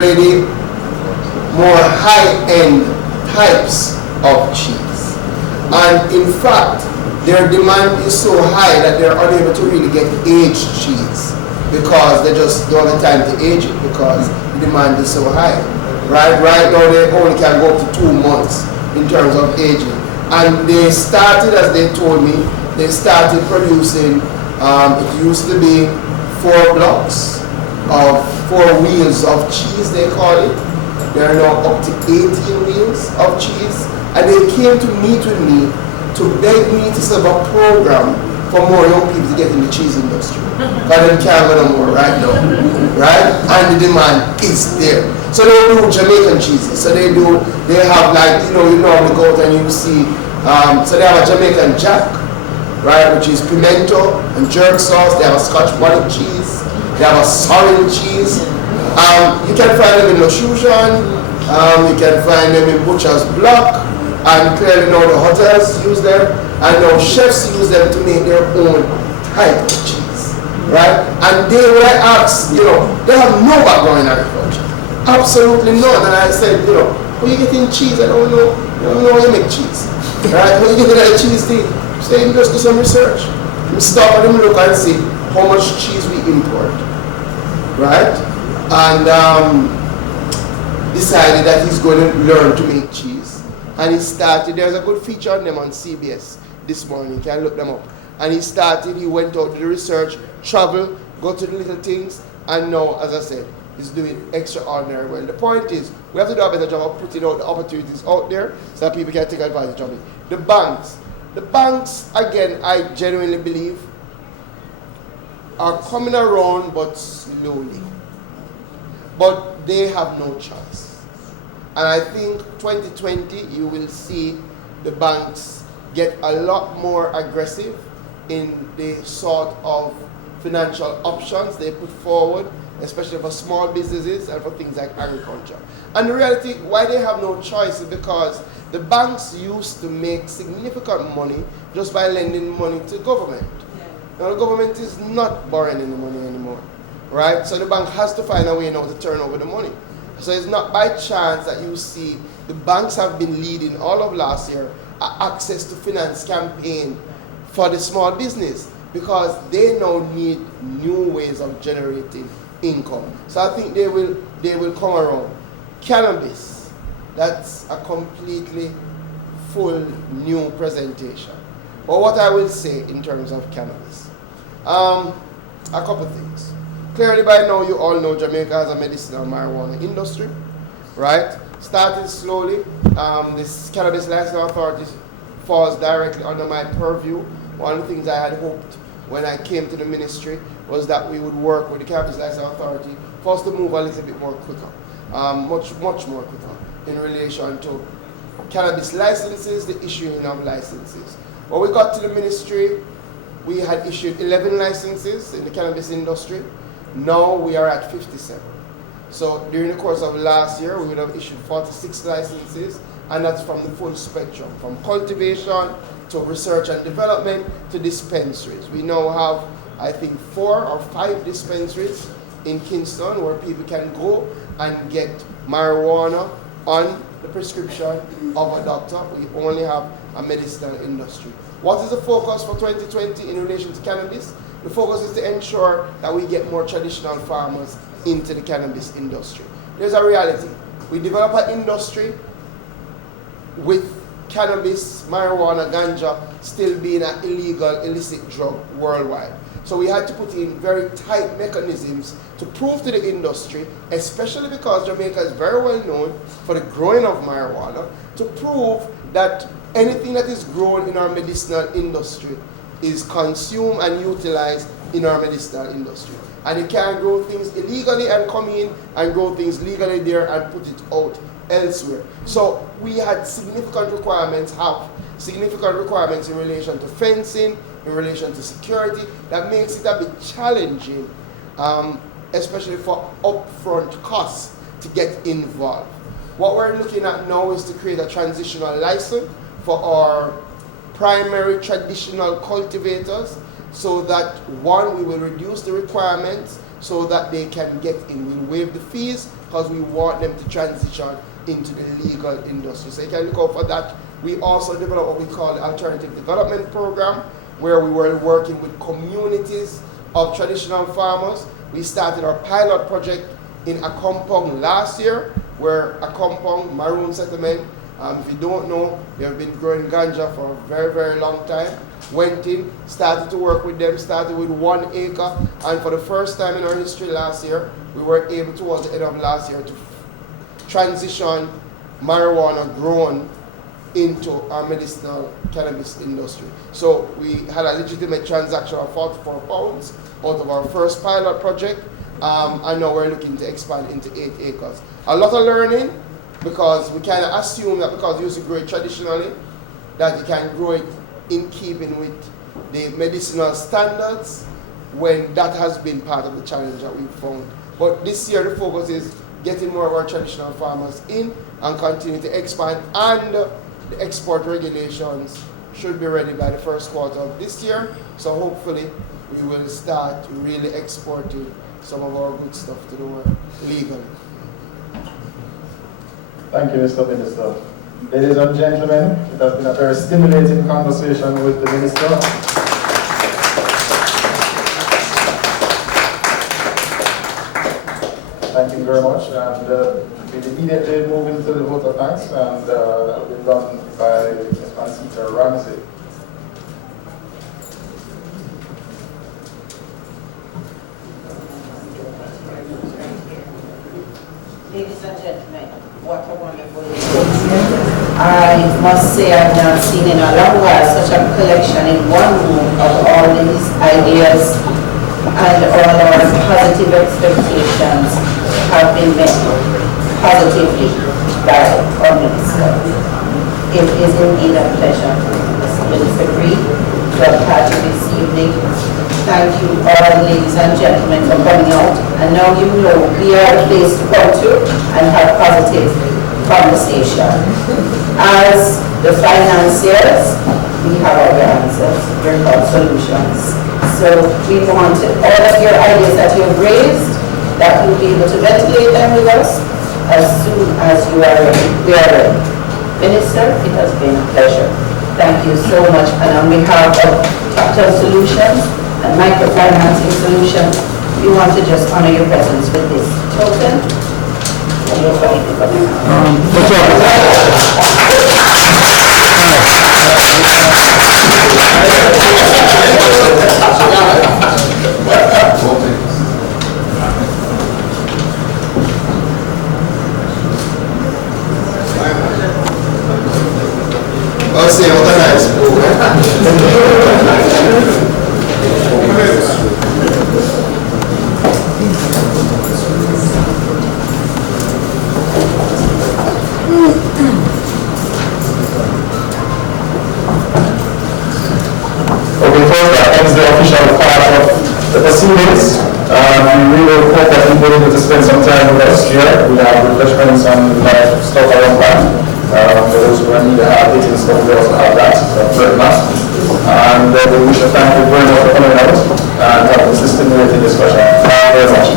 already more high-end types of cheese. And in fact, their demand is so high that they're unable to really get aged cheese because they just don't have the time to age it because the demand is so high. Right now they only can go up to 2 months in terms of aging. And they started, as they told me, they started producing, it used to be 4 blocks of 4 wheels of cheese, they call it. There are now up to 18 wheels of cheese. And they came to meet with me to beg me to set up a program for more young people to get in the cheese industry. Because they can't go no more right now. Right? And the demand is there. So they do Jamaican cheeses. So they have like, you normally go out and you see, so they have a Jamaican Jack, right, which is pimento and jerk sauce. They have a Scotch bonnet cheese. They have a sorrel cheese. You can find them in Lushujan. You can find them in Butcher's Block. And clearly now the hotels use them. And now chefs use them to make their own type of cheese. Right? And when I asked, they have no background in agriculture. Absolutely none. And I said, when you getting cheese, I don't know how you make cheese. Right? When you get that cheese thing, say just do some research. We stop and look and see how much cheese we import. Right? And decided that he's going to learn to make cheese. And he started, there's a good feature on them on CBS this morning, you can look them up. And he went out to the research, travel, go to the little things, and now, as I said, he's doing extraordinary well. The point is, we have to do a better job of putting out the opportunities out there so that people can take advantage of it. The banks, again, I genuinely believe, are coming around but slowly. But they have no choice. And I think 2020, you will see the banks get a lot more aggressive in the sort of financial options they put forward, especially for small businesses and for things like agriculture. And the reality, why they have no choice is because the banks used to make significant money just by lending money to government. Now the government is not borrowing any money anymore, right? So the bank has to find a way now to turn over the money. So it's not by chance that you see the banks have been leading all of last year access to finance campaign for the small business because they now need new ways of generating income. So I think they will come around. Cannabis, that's a completely full new presentation. But what I will say in terms of cannabis, a couple of things. Clearly by now you all know Jamaica has a medicinal marijuana industry, right? Started slowly. This Cannabis Licensing Authority falls directly under my purview. One of the things I had hoped when I came to the ministry was that we would work with the Cannabis Licensing Authority for us to move a little bit more quicker, much more quicker in relation to cannabis licenses, the issuing of licenses. When we got to the ministry, we had issued 11 licenses in the cannabis industry. Now we are at 57. So during the course of last year, we would have issued 46 licenses, and that's from the full spectrum, from cultivation to research and development to dispensaries. We now have, I think, 4 or 5 dispensaries in Kingston where people can go and get marijuana on the prescription of a doctor. We only have a medicinal industry. What is the focus for 2020 in relation to cannabis? The focus is to ensure that we get more traditional farmers into the cannabis industry. There's a reality. We develop an industry with cannabis, marijuana, ganja still being an illegal, illicit drug worldwide. So we had to put in very tight mechanisms to prove to the industry, especially because Jamaica is very well known for the growing of marijuana, to prove that anything that is grown in our medicinal industry is consumed and utilized in our medicinal industry. And you can't grow things illegally and come in and grow things legally there and put it out elsewhere. So we had significant requirements in relation to fencing, in relation to security, that makes it a bit challenging, especially for upfront costs to get involved. What we're looking at now is to create a transitional license for our primary traditional cultivators so that, one, we will reduce the requirements so that they can get in. We'll waive the fees because we want them to transition into the legal industry. So you can look out for that. We also developed what we call the Alternative Development Program, where we were working with communities of traditional farmers. We started our pilot project in Akompong last year, where Akompong Maroon Settlement, if you don't know, they have been growing ganja for a very, very long time. Went in, started to work with them, started with 1 acre, and for the first time in our history last year, we were able towards the end of last year to transition marijuana grown into our medicinal cannabis industry. So we had a legitimate transaction of 44 pounds out of our first pilot project, and now we're looking to expand into 8 acres. A lot of learning, because we kind of assume that because we used to grow it traditionally, that you can grow it in keeping with the medicinal standards, when that has been part of the challenge that we've found. But this year the focus is getting more of our traditional farmers in and continue to expand, and the export regulations should be ready by the first quarter of this year. So hopefully we will start really exporting some of our good stuff to the world legally. Thank you, Mr. Minister. Ladies and gentlemen, it has been a very stimulating conversation with the Minister. Thank you very much. And we'll immediately move into the vote of thanks, and that will be done by Ms. Mansita Ramsey. Ladies and gentlemen, what a wonderful evening. I must say I've not seen in a long while such a collection in one room of all these ideas, and all our positive expectations have been met positively by our minister. It is indeed a pleasure, Minister Green, to have had you this evening. Thank you all, ladies and gentlemen, for coming out. And now you know we are a place to come to and have positive conversation. As the financiers, we have our answers. We're called solutions. So we want all of your ideas that you've raised, that you'll be able to ventilate them with us as soon as you are ready. We are ready. Minister, it has been a pleasure. Thank you so much. And on behalf of Capital Solutions and Microfinancing Solutions, we want to just honor your presence with this token. And you're fine to come I'll see all the nice people. The official part of the proceedings. We will hope that people will be able to spend some time with us here. We have refreshments and stuff around that. For those who need to have eating stuff, we also have that. So very much. And we wish to thank you very much for coming out and having this stimulating discussion. Thank you very much.